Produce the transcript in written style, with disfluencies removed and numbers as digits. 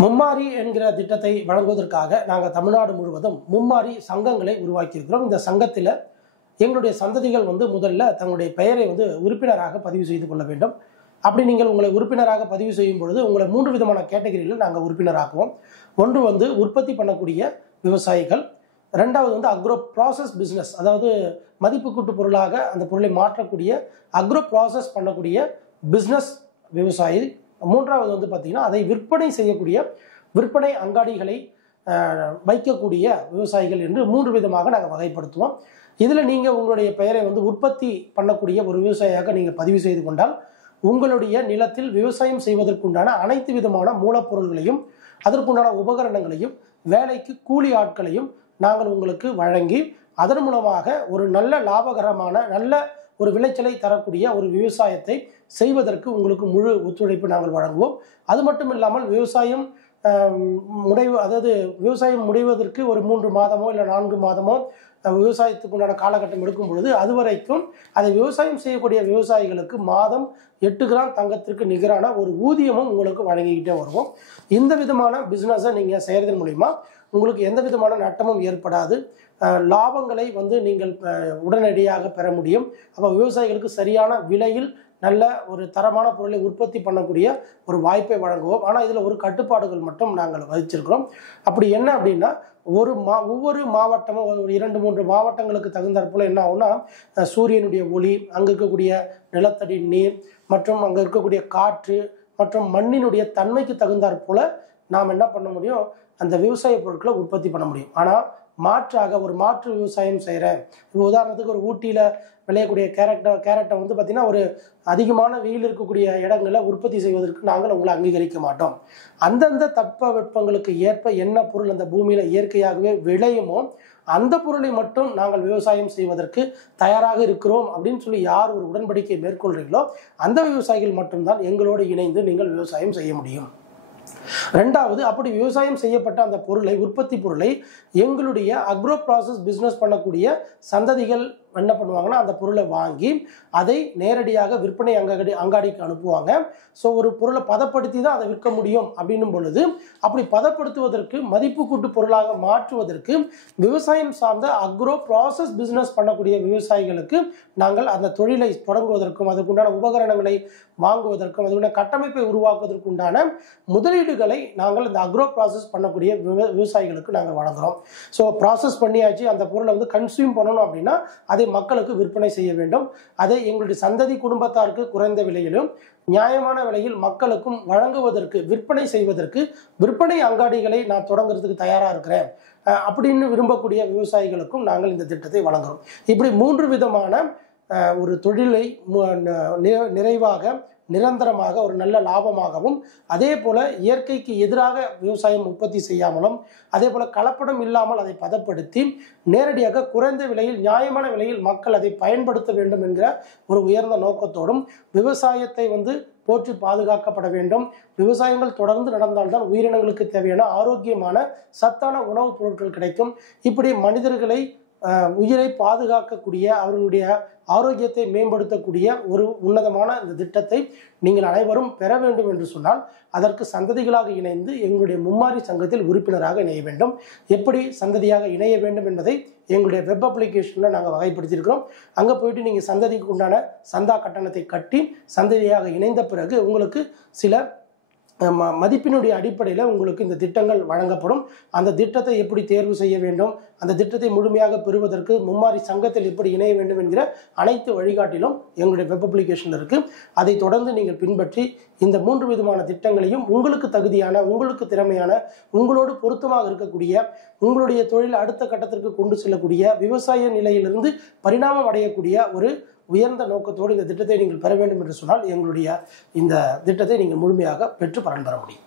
மும்மாரி என்கிற திட்டத்தை வழங்குவதற்காக நாங்கள் தமிழ்நாடு முழுவதும் மும்மாரி சங்கங்களை உருவாக்கியிருக்கிறோம். இந்த சங்கத்தில் எங்களுடைய சந்ததிகள் முதல்ல தங்களுடைய பெயரை உறுப்பினராக பதிவு செய்து கொள்ள வேண்டும். அப்படி நீங்கள் உங்களை உறுப்பினராக பதிவு செய்யும் பொழுது உங்களை 3 விதமான கேட்டகரியில் நாங்கள் உறுப்பினராக்குவோம். ஒன்று உற்பத்தி பண்ணக்கூடிய விவசாயிகள், ரெண்டாவது அக்ரோ ப்ராசஸ் பிஸ்னஸ், அதாவது மதிப்பு கூட்டு பொருளாக அந்த பொருளை மாற்றக்கூடிய அக்ரோ ப்ராசஸ் பண்ணக்கூடிய பிஸ்னஸ் விவசாயி, மூன்றாவது பார்த்தீங்கன்னா அதை விற்பனை செய்யக்கூடிய விற்பனை அங்காடிகளை வைக்கக்கூடிய விவசாயிகள் என்று 3 விதமாக நாங்கள் வகைப்படுத்துவோம். இதில் நீங்கள் உங்களுடைய பெயரை உற்பத்தி பண்ணக்கூடிய ஒரு விவசாயியாக நீங்கள் பதிவு செய்து கொண்டால் உங்களுடைய நிலத்தில் விவசாயம் செய்வதற்குண்டான அனைத்து விதமான மூலப்பொருள்களையும் அதற்குண்டான உபகரணங்களையும் வேலைக்கு கூலி ஆட்களையும் நாங்கள் உங்களுக்கு வழங்கி அதன் மூலமாக ஒரு நல்ல லாபகரமான நல்ல ஒரு விளைச்சலை தரக்கூடிய ஒரு விவசாயத்தை செய்வதற்கு உங்களுக்கு முழு ஒத்துழைப்பு நாங்கள் வழங்குவோம். அது மட்டும் இல்லாமல் விவசாயம் முடிவதற்கு ஒரு 3 மாதமோ இல்லை 4 மாதமோ விவசாயத்துக்கு உண்டான காலகட்டம் எடுக்கும் பொழுது அதுவரைக்கும் அதை விவசாயம் செய்யக்கூடிய விவசாயிகளுக்கு மாதம் 8 கிராம் தங்கத்திற்கு நிகரான ஒரு ஊதியமும் உங்களுக்கு வழங்கிக்கிட்டே வருவோம். இந்த விதமான பிஸ்னஸை நீங்கள் செய்கிறதன் மூலிமா உங்களுக்கு எந்த விதமான நட்டமும் ஏற்படாது. லாபங்களை நீங்கள் உடனடியாக பெற முடியும். அப்போ விவசாயிகளுக்கு சரியான விலையில் நல்ல ஒரு தரமான பொருளை உற்பத்தி பண்ணக்கூடிய ஒரு வாய்ப்பை வழங்குவோம். ஆனால் இதில் ஒரு கட்டுப்பாடுகள் மட்டும் நாங்கள் வகிச்சிருக்கிறோம். அப்படி என்ன அப்படின்னா, ஒவ்வொரு மாவட்டமும் 2-3 மாவட்டங்களுக்கு தகுந்தாற்போல் என்ன ஆகும்னா, சூரியனுடைய ஒளி, அங்கே இருக்கக்கூடிய நிலத்தடி நீர் மற்றும் அங்கே இருக்கக்கூடிய காற்று மற்றும் மண்ணினுடைய தன்மைக்கு தகுந்தாற்போல் நாம் என்ன பண்ண முடியும், அந்த விவசாய பொருட்களை உற்பத்தி பண்ண முடியும். ஆனால் மாற்றாக ஒரு மாற்று விவசாயம் செய்கிறேன், இப்போ உதாரணத்துக்கு ஒரு ஊட்டியில் விளையக்கூடிய கேரட்டை பார்த்தீங்கன்னா ஒரு அதிகமான வெயில் இருக்கக்கூடிய இடங்களில் உற்பத்தி செய்வதற்கு நாங்கள் உங்களை அங்கீகரிக்க மாட்டோம். அந்தந்த தட்பவெப்பங்களுக்கு ஏற்ப என்ன பொருள் அந்த பூமியில் இயற்கையாகவே விளையுமோ அந்த பொருளை மட்டும் நாங்கள் விவசாயம் செய்வதற்கு தயாராக இருக்கிறோம் அப்படின்னு சொல்லி யார் ஒரு உடன்படிக்கை மேற்கொள்றீங்களோ அந்த விவசாயிகள் மட்டும்தான் எங்களோடு இணைந்து நீங்கள் விவசாயம் செய்ய முடியும். ரெண்டாவது, அப்படி விவசாயம் செய்யப்பட்ட அந்த பொருளை உற்பத்தி பொருளை எங்களுடைய அக்ரோ ப்ராசஸ் பிஸ்னஸ் பண்ணக்கூடிய சந்ததிகள் என்ன பண்ணுவாங்கன்னா அந்த பொருளை வாங்கி அதை நேரடியாக விற்பனை அங்காடிக்கு அனுப்புவாங்க. ஸோ ஒரு பொருளை பதப்படுத்தி தான் அதை விற்க முடியும் அப்படின்னும் பொழுது அப்படி பதப்படுத்துவதற்கு மதிப்பு கூட்டு பொருளாக மாற்றுவதற்கு விவசாயம் சார்ந்த அக்ரோ ப்ராசஸ் பிஸ்னஸ் பண்ணக்கூடிய விவசாயிகளுக்கு நாங்கள் அந்த தொழிலை தொடங்குவதற்கும் அதுக்குண்டான உபகரணங்களை வாங்குவதற்கும் அதுக்குண்டான கட்டமைப்பை உருவாக்குவதற்குண்டான முதலீடுகளை நாங்கள் இந்த அக்ரோ ப்ராசஸ் பண்ணக்கூடிய விவசாயிகளுக்கு நாங்கள் வழங்குகிறோம். ஸோ ப்ராசஸ் பண்ணியாச்சு, அந்த பொருளை கன்சியூம் பண்ணணும் அப்படின்னா அதை மக்களுக்கு விற்பனை செய்ய வேண்டும். அதை எங்களுடைய சந்ததி குடும்பத்தாருக்கு குறைந்த விலையிலும் நியாயமான விலையில் மக்களுக்கும் வழங்குவதற்கு விற்பனை செய்வதற்கு விற்பனை அங்காடிகளை நான் தொடங்குறதுக்கு தயாராக இருக்கிறேன் அப்படின்னு விரும்பக்கூடிய விவசாயிகளுக்கும் நாங்கள் இந்த திட்டத்தை வழங்குகிறோம். இப்படி 3 விதமான ஒரு தொழிலை நிறைவாக நிரந்தரமாக ஒரு நல்ல லாபமாகவும் அதே போல இயற்கைக்கு எதிராக விவசாயம் உற்பத்தி செய்யாமலும் அதே போல கலப்படம் இல்லாமல் அதை பதப்படுத்தி நேரடியாக குறைந்த விலையில் நியாயமான விலையில் மக்கள் அதை பயன்படுத்த வேண்டும் என்கிற ஒரு உயர்ந்த நோக்கத்தோடும் விவசாயத்தை போற்றி பாதுகாக்கப்பட வேண்டும். விவசாயங்கள் தொடர்ந்து நடந்தால்தான் உயிரினங்களுக்கு தேவையான ஆரோக்கியமான சத்தான உணவுப் பொருட்கள் கிடைக்கும். இப்படி மனிதர்களை உயிரை பாதுகாக்கக்கூடிய அவர்களுடைய ஆரோக்கியத்தை மேம்படுத்தக்கூடிய ஒரு உன்னதமான இந்த திட்டத்தை நீங்கள் அனைவரும் பெற வேண்டும் என்று சொன்னால் அதற்கு சந்ததிகளாக இணைந்து எங்களுடைய மும்மாரி சங்கத்தில் உறுப்பினராக இணைய வேண்டும். எப்படி சந்ததியாக இணைய வேண்டும் என்பதை எங்களுடைய வெப் அப்ளிகேஷனில் நாங்கள் வகைப்படுத்தியிருக்கிறோம். அங்கே போயிட்டு நீங்கள் சந்ததிக்கு உண்டான சந்தா கட்டணத்தை கட்டி சந்ததியாக இணைந்த பிறகு உங்களுக்கு சில மதிப்பினுடைய அடிப்படையில் உங்களுக்கு இந்த திட்டங்கள் வழங்கப்படும். அந்த திட்டத்தை எப்படி தேர்வு செய்ய வேண்டும், அந்த திட்டத்தை முழுமையாக பெறுவதற்கு மும்மாரி சங்கத்தில் எப்படி இணைய வேண்டும் என்கிற அனைத்து வழிகாட்டிலும் எங்களுடைய வெப் அப்ளிகேஷன் இருக்குது. அதை தொடர்ந்து நீங்கள் பின்பற்றி இந்த 3 விதமான திட்டங்களையும் உங்களுக்கு தகுதியான உங்களுக்கு திறமையான உங்களோடு பொருத்தமாக இருக்கக்கூடிய உங்களுடைய தொழில் அடுத்த கட்டத்திற்கு கொண்டு செல்லக்கூடிய விவசாய நிலையிலிருந்து பரிணாமம் அடையக்கூடிய ஒரு உயர்ந்த நோக்கத்தோடு இந்த திட்டத்தை நீங்கள் பெற வேண்டும் என்று சொன்னால் எங்களுடைய இந்த திட்டத்தை நீங்கள் முழுமையாக பெற்று பலன் பெற முடியும்.